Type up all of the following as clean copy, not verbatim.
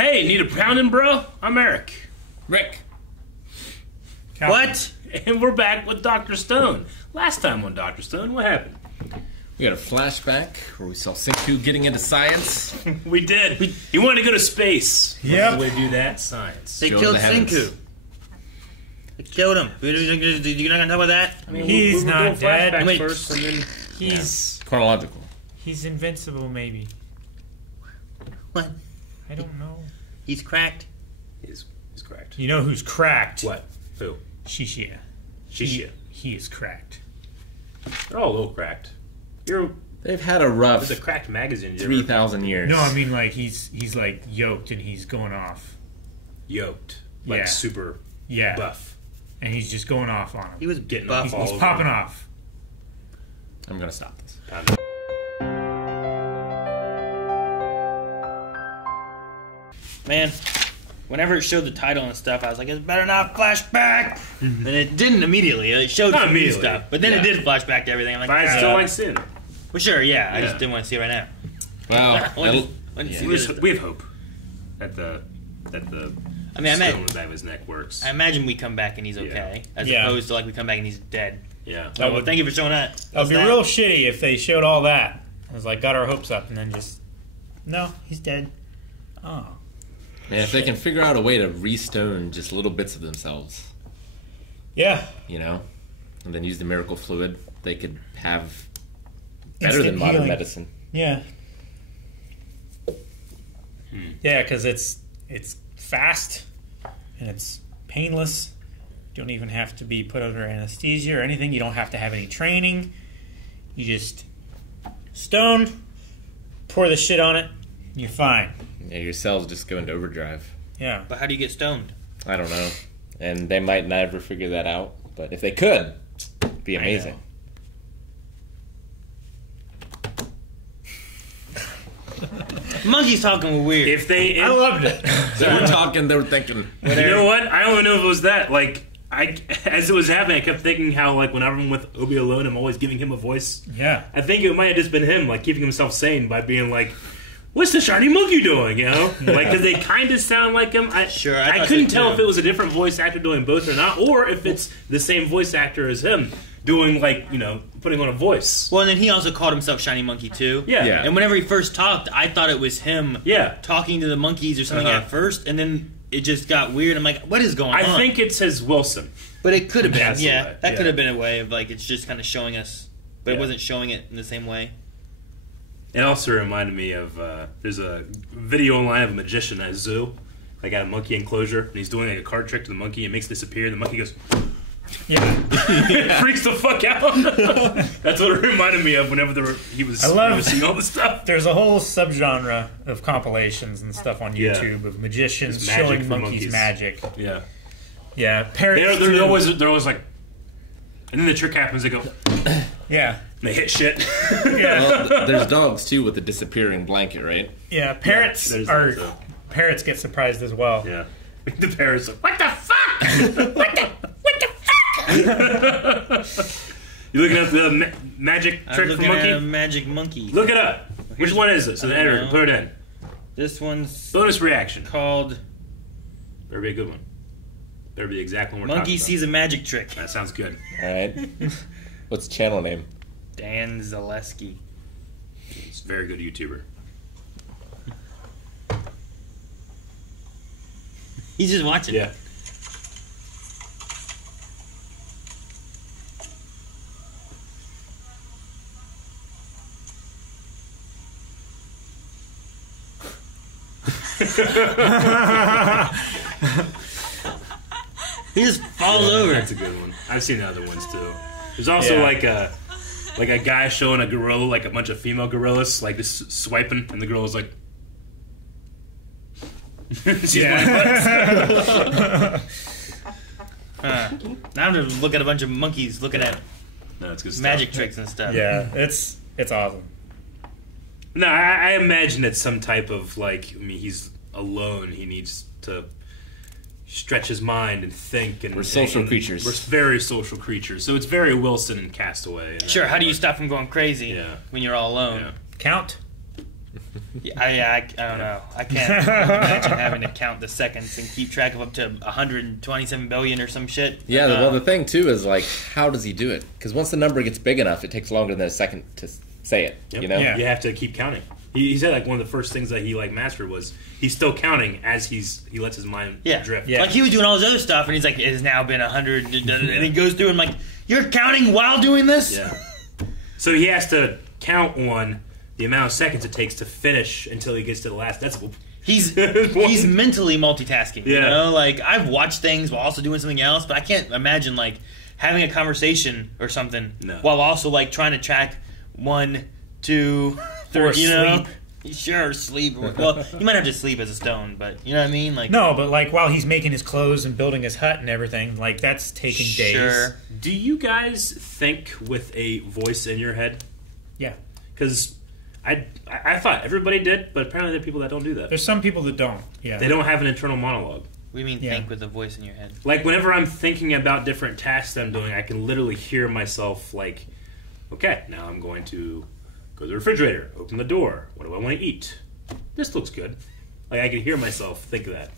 Hey, need a pounding, bro? I'm Eric. Rick. What? And we're back with Dr. Stone. Last time on Dr. Stone, what happened? We got a flashback where we saw Sinku getting into science. We did. He wanted to go to space. Yeah. What's the way to do that? Science. They killed Sinku. They killed him. You're not gonna talk about that? I mean, he's not dead. Wait. First, and then, He's Chronological. he's invincible, maybe. What? I don't know. He's cracked. He's cracked. You know who's cracked? What? Who? Shishia. Shishia. He is cracked. They're all a little cracked. They've had a rough There's a cracked magazine. 3,000 years. No, I mean like he's like yoked and he's going off. Yoked. Like Yeah. super Yeah. buff. And he's just going off on him. He was Getting buff. off all He's over popping him. off. I'm gonna stop this. Man, whenever it showed the title and stuff, I was like, it better not flashback. And it didn't immediately. It showed Not some new immediately. stuff. But then it Yeah. did flashback to everything. I'm like, But I still like seeing it. well, sure, yeah. I Yeah. just didn't want to see it right now. Well, I wanted to see We this have, stuff. we have hope that the I mean, stone on the back of his neck works. I imagine we come back and he's okay, as Yeah. opposed to like we come back and he's dead. Yeah. Oh, well, thank you for showing that. That would be real shitty if they showed all that. I was like, got our hopes up, and then just no, he's dead. Oh, man, if they can figure out a way to restone just little bits of themselves, yeah. you know, and then use the miracle fluid, they could have better Instant than modern healing. medicine. Yeah. Yeah, because it's fast and it's painless. You don't even have to be put under anesthesia or anything. You don't have to have any training. You just stone, pour the shit on it, and you're fine. Yeah, your cells just go into overdrive. Yeah. But how do you get stoned? I don't know. And they might never figure that out. But if they could, it'd be amazing. Monkey's talking weird. If they, I loved it. They were talking, they were thinking. you know what? I don't even know if it was that. Like, as it was happening, I kept thinking how, like, whenever I'm with Obi alone, I'm always giving him a voice. Yeah. I think it might have just been him, like, keeping himself sane by being like, "What's the shiny monkey doing?" You know, like, because they kind of sound like him. Sure, I I thought couldn't so, tell too. if it was a different voice actor doing both or not, or if it's the same voice actor as him doing, like, you know, putting on a voice. Well, and then he also called himself Shiny Monkey too. Yeah. Yeah. And whenever he first talked, I thought it was him Yeah. talking to the monkeys or something Uh-huh. at first, and then it just got weird. I'm like, what is going on? I think it says Wilson. But it could have been, That's the yeah. way, That yeah. could have been a way of like it's just kind of showing us, but it Yeah. wasn't showing it in the same way. It also reminded me of there's a video online of a magician at a zoo. Like at a monkey enclosure, and he's doing like a card trick to the monkey. It makes it disappear. And the monkey goes, Yeah. it freaks the fuck out. That's what it reminded me of whenever he was seeing all this stuff. There's a whole subgenre of compilations and stuff on Yeah. YouTube of magicians It's magic showing for monkeys monkeys. magic. Yeah, Yeah. Parrots they're too. always like, and then the trick happens. They go, and Yeah. they hit shit. Yeah. Well, there's dogs too with the disappearing blanket, right? Yeah. Parrots there's are that, too. parrots get surprised as well. Yeah, the parrot's like, "What the fuck? what the fuck?" You looking up the magic I'm trick for looking at a monkey? magic monkey. Look it up. Which one is it? So the I don't editor, know. put it in. This one's Bonus reaction. called Better be a good one. Better be the exact one we're Monkey talking Sees a Magic Trick. about. That sounds good. All right. What's the channel name? Dan Zaleski. He's a very good YouTuber. He's just watching. Yeah. He just falls over. That's a good one. I've seen other ones too. There's also Yeah. like a guy showing a gorilla, like a bunch of female gorillas, like just swiping, and the gorilla's like, she's like, Now I'm to look at a bunch of monkeys looking at no, it's good stuff. magic tricks and stuff. Yeah. It's awesome. No, I imagine it's some type of like. I mean, he's alone. He needs to stretch his mind and think. And We're social and creatures. We're very social creatures. So it's very Wilson and Castaway. in that Sure, how do you regard. stop from going crazy Yeah. when you're all alone? Yeah. Count. I don't know. I can't imagine having to count the seconds and keep track of up to 127 billion or some shit. Yeah, well, the thing, too, is, like, how does he do it? Because once the number gets big enough, it takes longer than a second to say it, Yep. you know? Yeah. You have to keep counting. He said, like, one of the first things that he, like, mastered was he's still counting as he lets his mind drift. Yeah. Like, he was doing all this other stuff, and he's like, it has now been 100, and he goes through and I'm like, you're counting while doing this? Yeah. So he has to count on the amount of seconds it takes to finish until he gets to the last decimal. He's mentally multitasking. You know, like I've watched things while also doing something else, but I can't imagine like having a conversation or something while also like trying to track 1, 2, 3. Or you know, sleep. Sure, sleep. Well, you might have to sleep as a stone, but you know what I mean. Like No, but like while he's making his clothes and building his hut and everything, like that's taking days. Sure. Do you guys think with a voice in your head? Yeah. Because I thought everybody did, but apparently there are people that don't do that. There's some people that don't. Yeah. They don't have an internal monologue. What do you mean think with a voice in your head? Like whenever I'm thinking about different tasks that I'm doing, I can literally hear myself like, okay, now I'm going to go to the refrigerator, open the door. What do I want to eat? This looks good. Like I can hear myself think of that.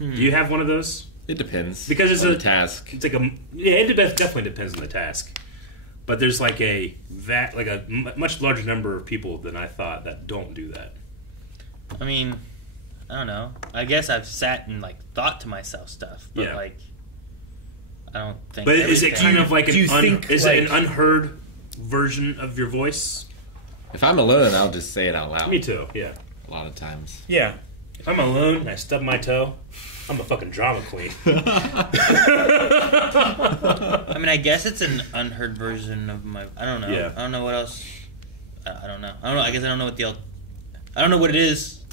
Do you have one of those? It depends. Because it's on a the task. It's like it definitely depends on the task. But there's like a much larger number of people than I thought that don't do that. I mean, I don't know. I guess I've sat and like thought to myself stuff, but like I don't think. But is it kind of like it an unheard version of your voice? If I'm alone, I'll just say it out loud. Me too. Yeah. A lot of times. Yeah. If I'm alone and I stub my toe, I'm a fucking drama queen. I mean, I guess it's an unheard version of my. I don't know. Yeah. I don't know what else. I don't know. I guess I don't know what I don't know what it is.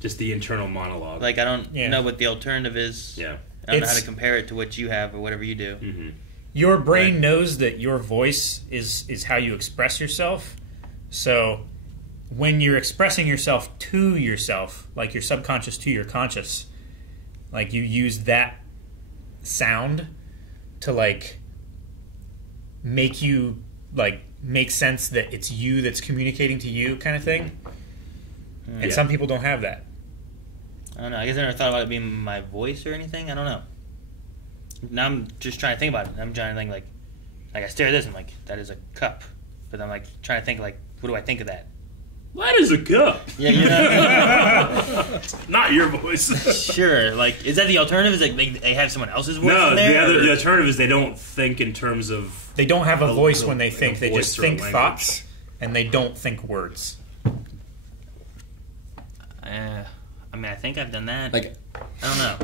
Just the internal monologue. Like I don't know what the alternative is. Yeah. I don't know how to compare it to what you have or whatever you do. Mm-hmm. Your brain knows that your voice is how you express yourself. So when you're expressing yourself to yourself, like your subconscious to your conscious, like you use that sound to like make you like make sense that it's you that's communicating to you kind of thing. And some people don't have that. I don't know. I guess I never thought about it being my voice or anything. I don't know. Now I'm just trying to think about it. I'm trying to think like I stare at this and I'm like, that is a cup. But I'm like trying to think like, what do I think of that? That is a cup. Yeah, you know. Not your voice. Sure. Like, is that the alternative? Is like they have someone else's voice No, in there? the alternative is they don't think in terms of... They don't have a voice when they think. They voice just or think language. thoughts, and they don't think words. I mean, I think I've done that. Like, I don't know.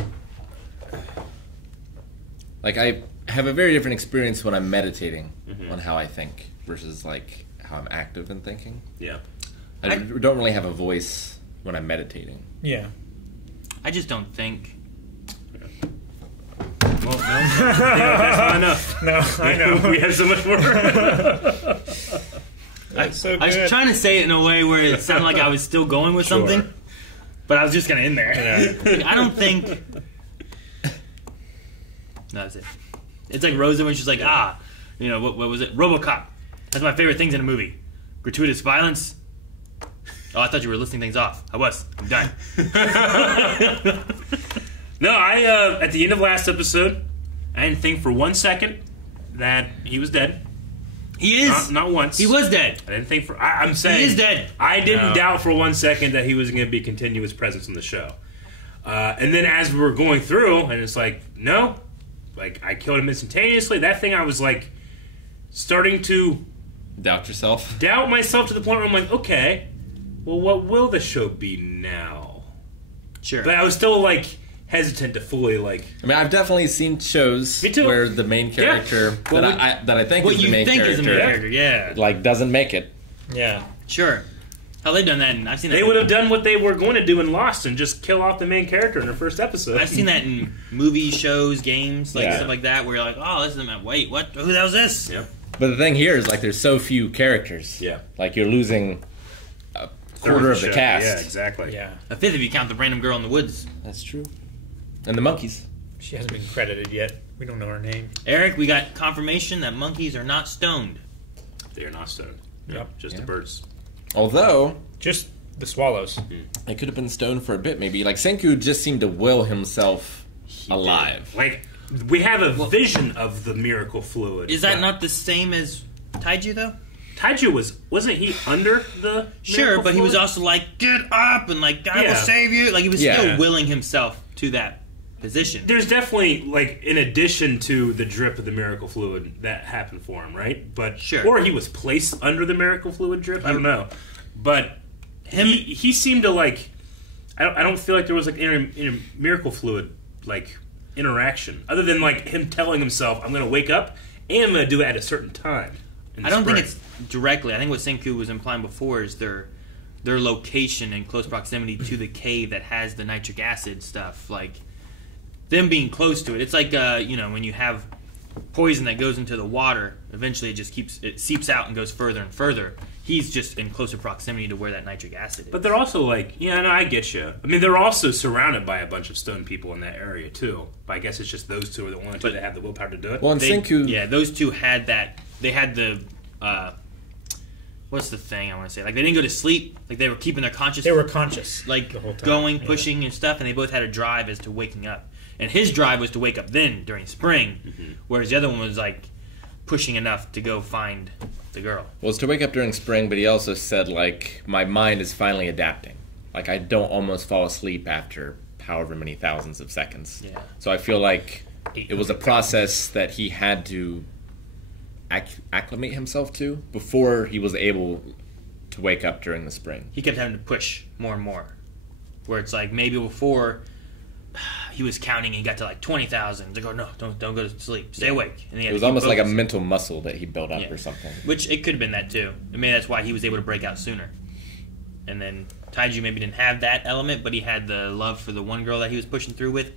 Like, I have a very different experience when I'm meditating on how I think versus, like, how I'm active in thinking. Yeah. I don't really have a voice when I'm meditating. Yeah. I just don't think. Well, no. That's not enough. No, I know. We have so much more. That's so good. I was trying to say it in a way where it sounded like I was still going with something, but I was just kind of in there. Yeah. I don't think. No, that's it. It's like Rosa when she's like, you know, what was it? RoboCop. That's my favorite things in a movie. Gratuitous violence. Oh, I thought you were listing things off. I was. I'm done. No, I at the end of last episode, I didn't think for 1 second that he was dead. He is. Not once. He was dead. I didn't think for... I'm saying... He is dead. I didn't doubt for 1 second that he was going to be a continuous presence in the show. And then as we were going through, and it's like, no. Like, I killed him instantaneously. That thing, I was like, starting to... Doubt yourself? Doubt myself to the point where I'm like, okay, well, what will the show be now? Sure. But I was still, like, hesitant to fully, like... I mean, I've definitely seen shows where the main character that I think is the main character, yeah, like, doesn't make it. Yeah. Sure. How they done that? I've seen that. They would have done what they were going to do in Lost and just kill off the main character in the first episode. I've seen that in movies, shows, games, like Yeah. stuff like that, where you're like, oh, this is wait, what? Who the hell's this? Yep. But the thing here is, like, there's so few characters. Yeah. Like, you're losing a quarter of the Show. cast. Yeah, exactly. Yeah. A fifth if you count the random girl in the woods. That's true. And the monkeys. She hasn't been credited yet. We don't know her name. Eric, we got confirmation that monkeys are not stoned. They are not stoned. Yep. Just the birds. Although, Just the swallows. It could have been stoned for a bit, maybe. Like, Senku just seemed to will himself alive. Like, we have a vision of the miracle fluid. Is that not the same as Taiju, though? Taiju wasn't he under the Sure, but fluid? he was also like, get up, and like, God will save you. Like, he was still willing himself to that position. There's definitely, like, in addition to the drip of the miracle fluid, that happened for him, right? But sure. Or he was placed under the miracle fluid drip. I don't know. But he seemed to, like, I don't feel like there was, like, in a miracle fluid, like, interaction. Other than, like, him telling himself, I'm going to wake up and I'm going to do it at a certain time. I don't think it's directly. I think what Senku was implying before is their location in close proximity to the cave that has the nitric acid stuff. Like, them being close to it. It's like, when you have poison that goes into the water, eventually it seeps out and goes further and further. He's just in closer proximity to where that nitric acid is. But they're also like, I get you. I mean, they're also surrounded by a bunch of stone people in that area, too. But I guess it's just those two are the only two that have the willpower to do it. Well, and Senku... Yeah, those two had that. They had the... what's the thing I want to say? Like, they didn't go to sleep. Like, they were keeping their conscious... They were conscious. Like, the whole time. Going, pushing, and stuff. And they both had a drive as to waking up. And his drive was to wake up then, during spring. Whereas the other one was, like, pushing enough to go find the girl. Well, it's to wake up during spring, but he also said, like, my mind is finally adapting. Like, I don't almost fall asleep after however many thousands of seconds. Yeah. So I feel like it was a process that he had to acclimate himself to before he was able to wake up during the spring. He kept having to push more and more. Where it's like, maybe before he was counting and he got to like 20,000. They go, no, don't go to sleep. Stay awake. And it was almost like a mental muscle that he built up or something. Which it could have been that too. I mean, that's why he was able to break out sooner. And then Taiju maybe didn't have that element, but he had the love for the one girl that he was pushing through with.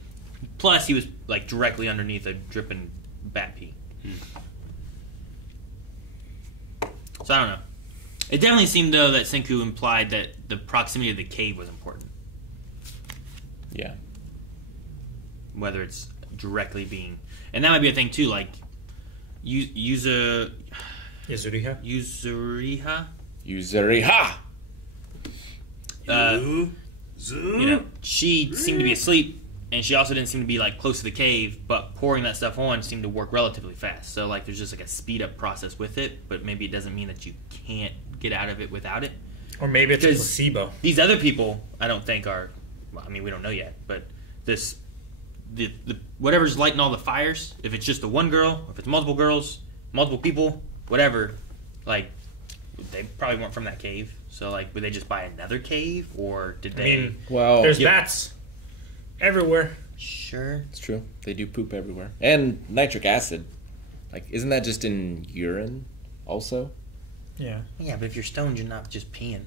Plus, he was like directly underneath a dripping bat pee. So I don't know. It definitely seemed though that Senku implied that the proximity of the cave was important. Yeah. Whether it's directly being, and that might be a thing too. Like, Yuzuriha. She seemed to be asleep, and she also didn't seem to be like close to the cave. But pouring that stuff on seemed to work relatively fast. So like, there's just like a speed up process with it. But maybe it doesn't mean that you can't get out of it without it. Or maybe it's a placebo. These other people, I don't think are. Well, I mean, we don't know yet, but this. The whatever's lighting all the fires, if it's just the one girl, if it's multiple girls, multiple people, whatever, like, they probably weren't from that cave. So, like, would they just buy another cave, or did they... I mean, there's bats everywhere. Sure. It's true. They do poop everywhere. And nitric acid. Like, isn't that just in urine also? Yeah. Yeah, but if you're stoned, you're not just peeing.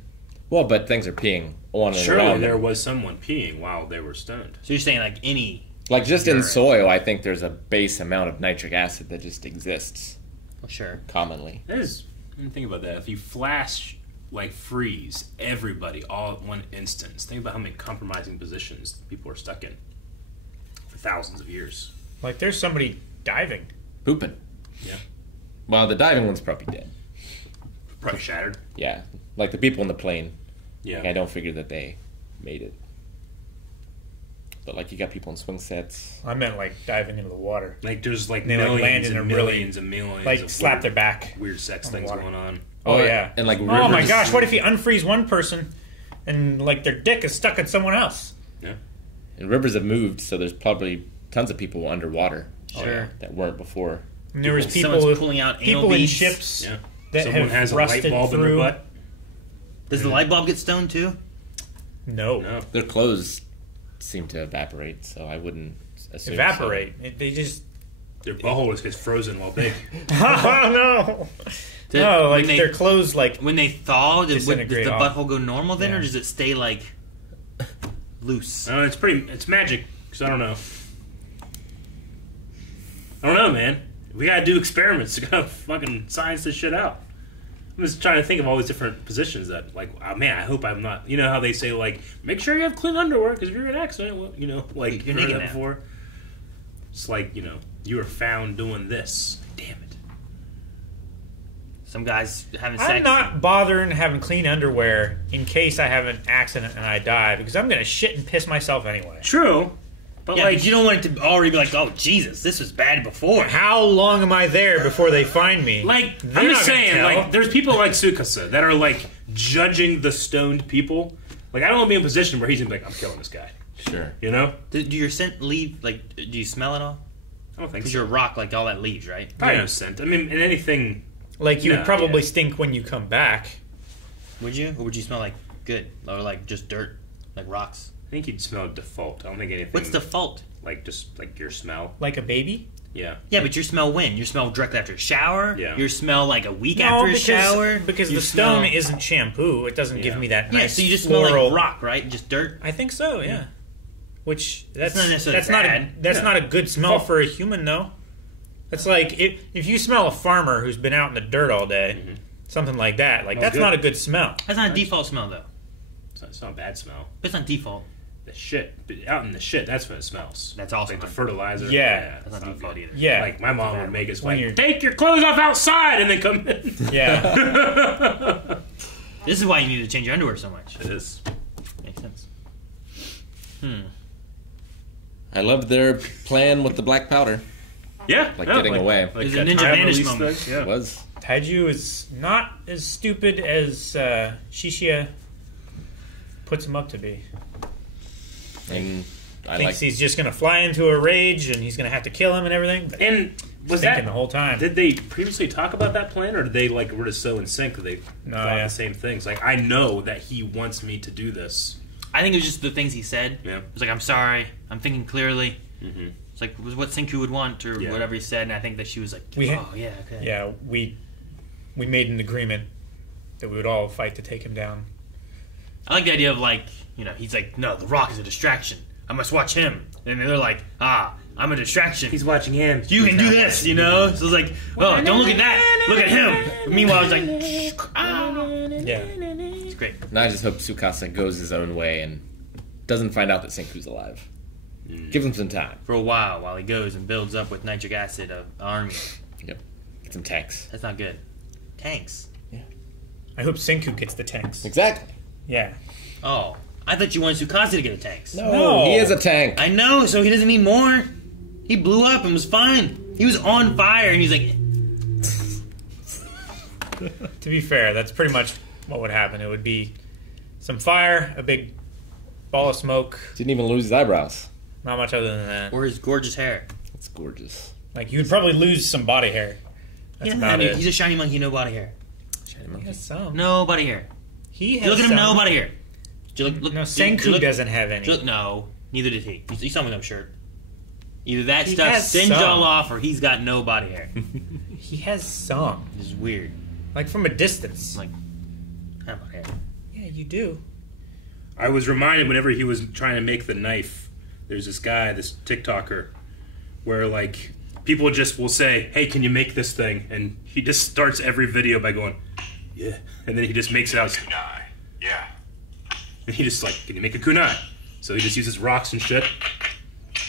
Well, but things are peeing on and Surely around. there was someone peeing while they were stoned. So you're saying, like, any... Like, just in soil, I think there's a base amount of nitric acid that just exists. Well, sure. Commonly. That is... I didn't think about that. If you flash, like, freeze everybody all at one instance, think about how many compromising positions people are stuck in for thousands of years. Like, there's somebody diving. Pooping. Yeah. Well, the diving one's probably dead. Probably shattered. Yeah. Like the people in the plane. Yeah. Like, I don't figure that they made it. But, like, you got people in swing sets. I meant, like, diving into the water. Like, there's, like, they, like, land millions in and a millions and millions like, of slap weird, their back. Weird sex things going on. Oh, yeah. And, like, oh, my gosh, what if you unfreeze one person and, like, their dick is stuck in someone else? Yeah. And rivers have moved, so there's probably tons of people underwater. Sure. That weren't before. And there was Someone's pulling out anal in beads. ships Yeah. that Someone have has a light rusted bulb in through. their butt. Does the light bulb get stoned, too? No. Their clothes seem to evaporate, so I wouldn't assume Evaporate. so. They just... Their butthole just gets frozen while big. Oh, no. No, like, their clothes, like... When they thaw, does the off. butthole go normal then, Yeah. or does it stay, like, loose? It's magic, because I don't know. I don't know, man. We gotta do experiments to go fucking science this shit out. I'm just trying to think of all these different positions that, like, man, I hope I'm not. You know how they say, like, make sure you have clean underwear because if you're in an accident, well, you know, like, You're heard naked that now. before. It's like, you know, you were found doing this. Damn it. Some guys having sex. I'm not bothering having clean underwear in case I have an accident and I die because I'm gonna shit and piss myself anyway. True. But yeah, like you don't want it to already be like, oh Jesus, this was bad before. How long am I there before they find me? Like They're I'm not just gonna saying, tell. like there's people like Tsukasa that are like judging the stoned people. Like I don't want to be in a position where he's gonna be like, I'm killing this guy. Sure. You know? Do your scent leave? Like, do you smell it all? I don't think Because so. you're a rock, like all that leaves, right? Probably no scent. I mean, in anything. Like you No, would probably yeah. stink when you come back. Would you, or would you smell like good, or like just dirt, like rocks? I think you'd smell default. I don't think anything. What's the fault? Like just like your smell? Like a baby? Yeah. Yeah, but your smell when? Your smell directly after a shower? Yeah. Your smell like a week after a shower? Because You the stone smell- isn't shampoo. It doesn't give Yeah. me that Yeah, nice so you just floral. smell like rock, right? Just dirt? I think so, yeah. Which that's not necessarily that's not a, bad. that's No. not a good smell for a human though. That's like if you smell a farmer who's been out in the dirt all day, something like that, like Smells that's good. not a good smell. That's not a default smell, though. It's not a bad smell. It's not default. The shit. Out in the shit, that's when it smells. That's also like the not- fertilizer. Yeah. That's it's not default good. either. Yeah. Like my mom would make us When like, you're- take your clothes off outside and then come in. Yeah. This is why you need to change your underwear so much. It is. Makes sense. I loved their plan with the black powder. Yeah. Like yeah, getting away. Like It's a a ninja time vanish release moment. thing, Yeah. It was. Taiju is not as stupid as Shishia puts him up to be. And I Thinks like. he's just gonna fly into a rage and he's gonna have to kill him and everything. But And was thinking that the whole time? Did they previously talk about that plan, or did they like were just so in sync that they thought yeah. the same things? Like I know that he wants me to do this. I think it was just the things he said. Yeah. It was like, I'm sorry, I'm thinking clearly. Mm-hmm. It's like, it was what Senku would want, or Yeah. whatever he said, and I think that she was like, We oh, ha- yeah, okay. yeah, we made an agreement that we would all fight to take him down. I like the idea of, like, you know, he's like, no, the Rock is a distraction. I must watch him. And they're like, I'm a distraction. He's watching him. You can do this, you know? So it's like, oh, don't look at that. Look at him. Meanwhile, it's like, Yeah. it's great. And I just hope Tsukasa goes his own way and doesn't find out that Senku's alive. Give him some time. For a while he goes and builds up with nitric acid an army. Yep. Get some tanks. That's not good. Tanks. I hope Senku gets the tanks. Exactly. Yeah. Oh, I thought you wanted Tsukasa to get a tanks. No. He is a tank. I know, so he doesn't need more. He blew up and was fine. He was on fire, and he's like, To be fair, that's pretty much what would happen. It would be some fire, a big ball of smoke, Didn't even lose his eyebrows. not much other than that. or his gorgeous hair. It's gorgeous. Like, you would probably lose some body hair. That's about it. He's a shiny monkey, no body hair. He has some. No body hair. He has You look at him, some. no body hair. Did you look, No, did you Senku look- doesn't have any. did you look- no, neither did he. You saw me with no shirt. Either that He stuff has singed some. all off, or he's got no body hair. He has some. This is weird. Like, from a distance. Like, I have hair. Yeah, you do. I was reminded whenever he was trying to make the knife, there's this guy, this TikToker, where like people just will say, "Hey, can you make this thing?" And he just starts every video by going, "Yeah," and then he just makes it out. Kunai. Yeah. And he just like, "Can you make a kunai?" So he just uses rocks and shit,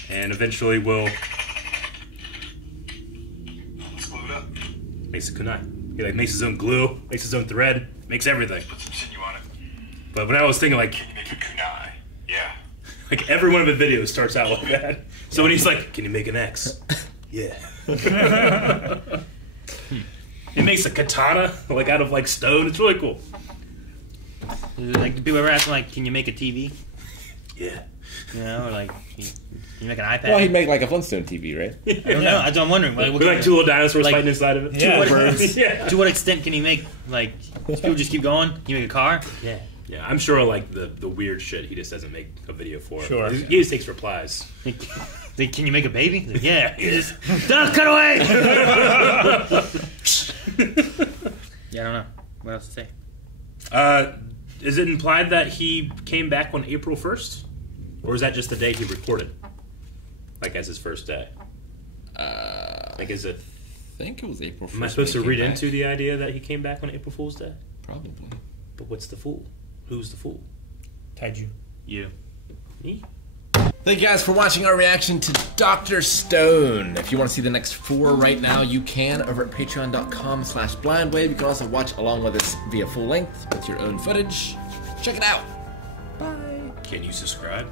and eventually will Let's glue it up. makes a kunai. He like makes his own glue, makes his own thread, makes everything. Put some sinew on it. But when I was thinking like, Can you make a kunai? Yeah. like every one of his videos starts out like that. So when he's like, "Can you make an X?" Yeah. He makes a katana like out of like stone. It's really cool. Like, do people ever ask him, like, can you make a TV? Yeah. You know, or like, can you make an iPad? Well, he'd make like a Flintstone TV, right? I don't know. That's what I'm wondering. Like, what With can like two little dinosaurs like- fighting inside of it. Yeah. Two birds. Yeah. to what extent can he make, like, people just keep going? Can you make a car? Yeah. Yeah, I'm sure like the weird shit he just doesn't make a video for. Sure. He just takes replies. Like, can you make a baby? Like, yeah. He just, Duh, cut away! Yeah, I don't know. What else to say? Is it implied that he came back on April 1st? Or is that just the day he recorded? Like as his first day? Like is it... I think it was April 1st. Am I supposed to when he read came into back. the idea that he came back on April Fool's Day? Probably. But what's the fool? Who's the fool? Taiju. You. Me? Thank you guys for watching our reaction to Dr. Stone. If you want to see the next 4 right now, you can over at patreon.com/blindwave. You can also watch along with us via full length with your own footage. Check it out. Bye. Can you subscribe?